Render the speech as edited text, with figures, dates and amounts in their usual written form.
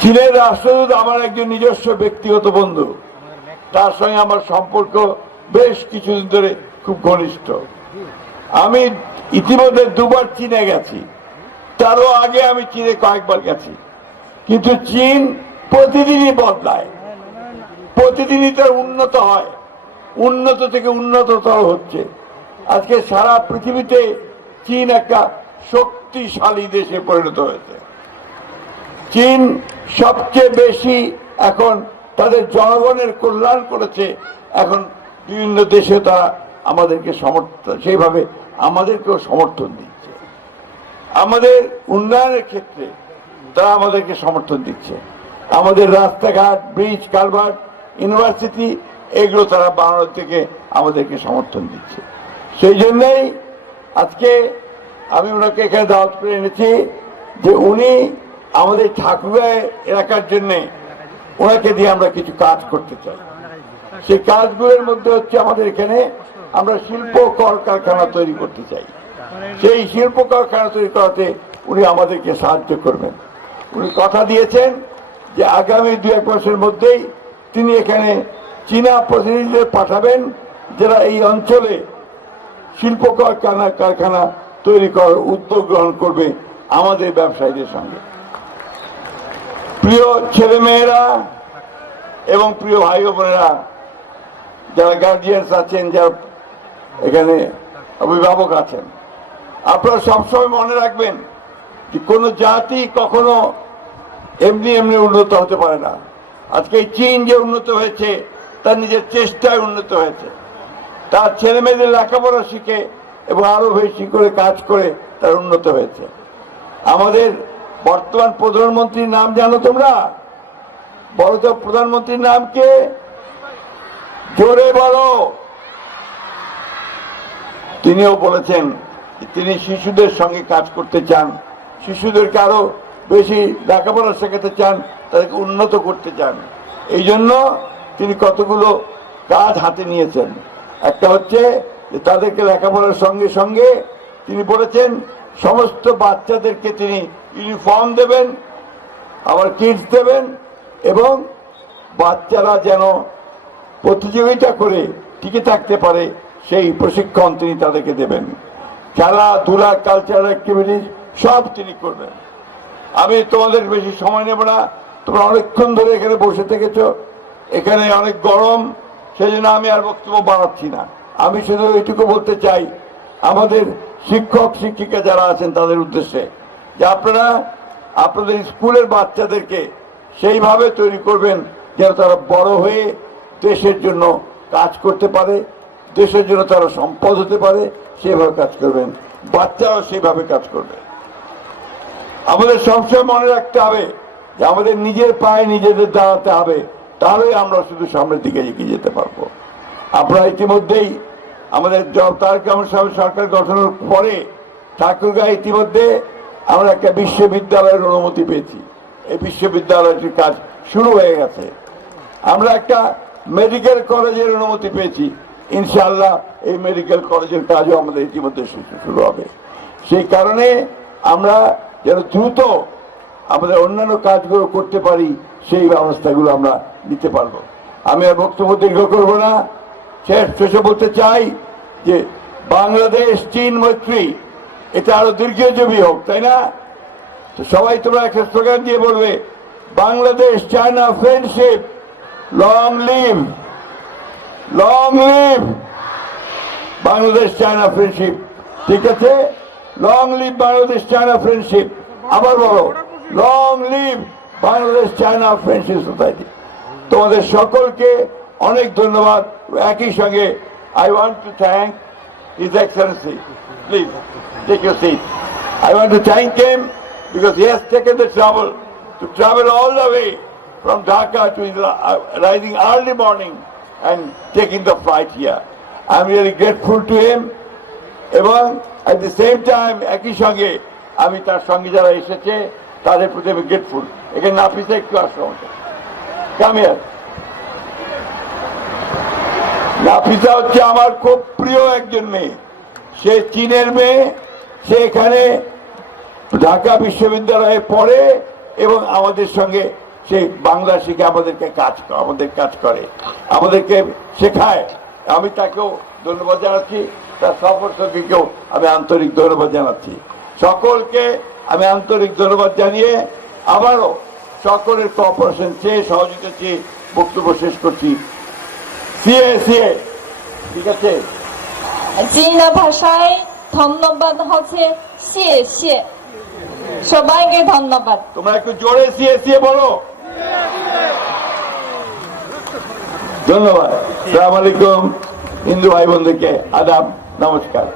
চীনের রাষ্ট্রদূত আমার একজন নিজস্ব ব্যক্তিগত বন্ধু, তার সঙ্গে আমার সম্পর্ক বেশ কিছুদিন ধরে খুব ঘনিষ্ঠ। আমি ইতিমধ্যে দুবার চীনে গেছি, তারও আগে আমি চীনে কয়েকবার গেছি। কিন্তু চীন প্রতিদিনই বদলায়, প্রতিদিনই তার উন্নত হয়, উন্নত থেকে উন্নততর হচ্ছে। আজকে সারা পৃথিবীতে চীন একটা শক্তিশালী দেশে পরিণত হয়েছে। চীন সবচেয়ে বেশি এখন তাদের জনগণের কল্যাণ করেছে। এখন বিভিন্ন দেশে তারা আমাদেরকে সমর্থন, সেইভাবে আমাদেরকেও সমর্থন দিচ্ছে। আমাদের উন্নয়নের ক্ষেত্রে তারা আমাদেরকে সমর্থন দিচ্ছে। আমাদের রাস্তাঘাট, ব্রিজ, কালভার্ট, ইউনিভার্সিটি এগুলো তারা বানানোর থেকে আমাদেরকে সমর্থন দিচ্ছে। সেই জন্যই আজকে আমি ওনাকে এখানে দাওয়াত করে এনেছি যে উনি আমাদের ঠাকুরগাঁ এলাকার জন্য ওনাকে দিয়ে আমরা কিছু কাজ করতে চাই। সেই কাজগুলোর মধ্যে হচ্ছে আমাদের এখানে আমরা শিল্প কলকারখানা তৈরি করতে চাই। সেই শিল্প কারখানা তৈরি করাতে উনি আমাদেরকে সাহায্য করবেন। উনি কথা দিয়েছেন যে আগামী 2-1 মাসের মধ্যেই তিনি এখানে চীনা প্রতিনিধিদের পাঠাবেন, যারা এই অঞ্চলে শিল্প কারখানা তৈরি করার উদ্যোগ গ্রহণ করবে আমাদের ব্যবসায়ীদের সঙ্গে। প্রিয় ছেলেমেয়েরা এবং প্রিয় ভাই বোনেরা, যারা গার্জিয়ানস আছেন, যারা এখানে অভিভাবক আছেন, আপনারা সবসময় মনে রাখবেন যে কোন জাতি কখনো এমনি এমনি উন্নত হতে পারে না। আজকে চীন যে উন্নত হয়েছে তার নিজের চেষ্টায় উন্নত হয়েছে, তার ছেলে মেয়েদের লেখাপড়া শিখে এবং আরো বেশি করে কাজ করে তার উন্নত হয়েছে। আমাদের বর্তমান প্রধানমন্ত্রীর নাম জানো তোমরা? বলো তো প্রধানমন্ত্রীর নাম কে? জোরে বলো। তিনিও বলেছেন তিনি শিশুদের সঙ্গে কাজ করতে চান, শিশুদেরকে আরো বেশি লেখাপড়া শেখাতে চান, তাদেরকে উন্নত করতে চান। এই জন্য তিনি কতগুলো কাজ হাতে নিয়েছেন। একটা হচ্ছে যে তাদেরকে লেখাপড়ার সঙ্গে সঙ্গে তিনি বলেছেন সমস্ত বাচ্চাদেরকে তিনি ইউনিফর্ম দেবেন, আবার কিটস দেবেন, এবং বাচ্চারা যেন প্রতিযোগিতা করে টিকে থাকতে পারে সেই প্রশিক্ষণ তিনি তাদেরকে দেবেন। খেলাধুলা, কালচারাল অ্যাক্টিভিটিস সব তিনি করবেন। আমি তোমাদের বেশি সময় নেব না, তোমরা অনেকক্ষণ ধরে এখানে বসে থেকেছ, এখানে অনেক গরম, সেই জন্য আমি আর বক্তব্য বাড়াচ্ছি না। আমি শুধু এইটুকু বলতে চাই আমাদের শিক্ষক শিক্ষিকা যারা আছেন তাদের উদ্দেশ্যে যে আপনারা আপনাদের স্কুলের বাচ্চাদেরকে সেইভাবে তৈরি করবেন যেন তারা বড় হয়ে দেশের জন্য কাজ করতে পারে, দেশের জন্য তারা সম্পদ হতে পারে, সেভাবে কাজ করবেন, বাচ্চারাও সেইভাবে কাজ করবে। আমাদের সবসময় মনে রাখতে হবে যে আমাদের নিজের পায়ে নিজেদের দাঁড়াতে হবে, তাহলেই আমরা শুধু সামনের দিকে এগিয়ে যেতে পারবো। আপনারা ইতিমধ্যেই আমাদের তারেক রহমান সাহেব সরকার গঠনের পরে ঠাকুরগাঁও ইতিমধ্যে আমরা একটা বিশ্ববিদ্যালয়ের অনুমতি পেয়েছি। এই বিশ্ববিদ্যালয়টির কাজ শুরু হয়ে গেছে। আমরা একটা মেডিকেল কলেজের অনুমতি পেয়েছি, ইনশাআল্লাহ এই মেডিকেল কলেজের কাজও আমাদের ইতিমধ্যে শুরু হবে। সেই কারণে আমরা যেন দ্রুত আমাদের অন্যান্য কাজগুলো করতে পারি, সেই ব্যবস্থাগুলো আমরা নিতে পারবো। আমি আর বক্তব্য দীর্ঘ করবো না, শেষে বলতে চাই যে বাংলাদেশ চীন মৈত্রী এটা আরো দীর্ঘজীবী হোক, তাই না? তো সবাই তোমরা একটা স্লোগান দিয়ে বলবে, Bangladesh China friendship long live, long live Bangladesh China friendship. ঠিক আছে, long live Bangladesh China friendship. আবার বলো, long live Bangladesh China friendship society. তোমাদের সকলকে অনেক ধন্যবাদ। একই সঙ্গে I want to thank His Excellency. Please take your seat. I want to thank him because he has taken the trouble to travel all the way from Dhaka to rising early morning and taking the flight here. I'm really grateful to him. এবং at the same time একই সঙ্গে আমি তার সঙ্গে যারা এসেছে তাদের প্রতি আমি গ্রেটফুল। এখানে নাফিসা একটু আসো, কাম হিয়ার। নাফিসা হচ্ছে আমার খুব প্রিয় একজন মেয়ে, সে চীনের মেয়ে, সে এখানে ঢাকা বিশ্ববিদ্যালয়ে পড়ে এবং আমাদের সঙ্গে সে বাংলা শিখে আমাদের কাজ করে, আমাদেরকে শেখায়। আমি তাকেও ধন্যবাদ জানাচ্ছি, তার সফর সঙ্গীকেও আমি আন্তরিক ধন্যবাদ জানাচ্ছি। সকলকে আমি আন্তরিক ধন্যবাদ জানিয়ে আবারও সকলের কোঅপারেশন চেয়ে, সহযোগিতা চেয়ে বক্তব্য শেষ করছি। সিএ ঠিক আছে, চীনা ভাষায় ধন্যবাদ হচ্ছে সিএ। সবাইকে ধন্যবাদ। তোমরা একটু জোরে সিএ বলো। ধন্যবাদ। আসসালামু আলাইকুম। হিন্দু ভাই বোনদেরকে আদাব, নমস্কার।